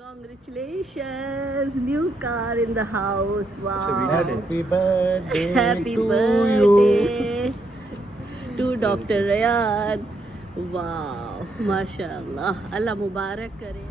Congratulations, new car in the house. Wow. Happy birthday Happy to birthday to Dr. Rayyan. Wow, mashallah. Allah Mubarak करे.